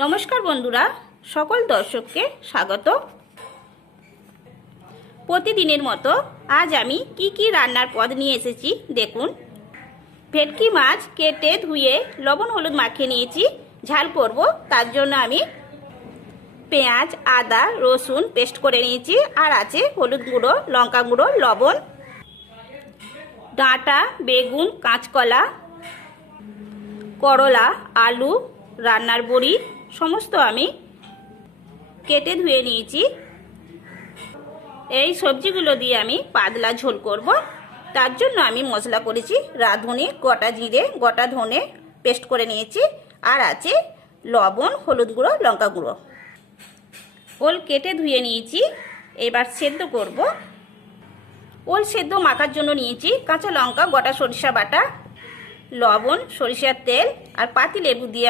নমস্কার বন্ধুরা, সকল দর্শককে স্বাগত। প্রতিদিনের মতো আজ আমি কি রান্নার পদ নিয়ে এসেছি দেখুন। ভেটকি মাছ কেটে ধুয়ে লবণ হলুদ মাখিয়ে নিয়েছি, ঝাল করব। তার জন্য আমি পেঁয়াজ, আদা, রসুন পেস্ট করে নিয়েছি, আর আছে হলুদ গুঁড়ো, লঙ্কা গুঁড়ো, লবণ, ডাঁটা, বেগুন, কাঁচকলা, করলা, আলু, রান্নার বড়ি সমস্ত আমি কেটে ধুয়ে নিয়েছি। এই সবজিগুলো দিয়ে আমি পাতলা ঝোল করব। তার জন্য আমি মশলা করেছি রাঁধুনি, গোটা জিরে, গোটা ধনে পেস্ট করে নিয়েছি, আর আছে লবণ, হলুদ গুঁড়ো, লঙ্কা গুঁড়ো। ওল কেটে ধুয়ে নিয়েছি, এবার সেদ্ধ করব। ওল সেদ্ধ মাখার জন্য নিয়েছি কাঁচা লঙ্কা, গোটা সরিষা বাটা, লবণ, সরিষার তেল আর পাতি লেবু দিয়ে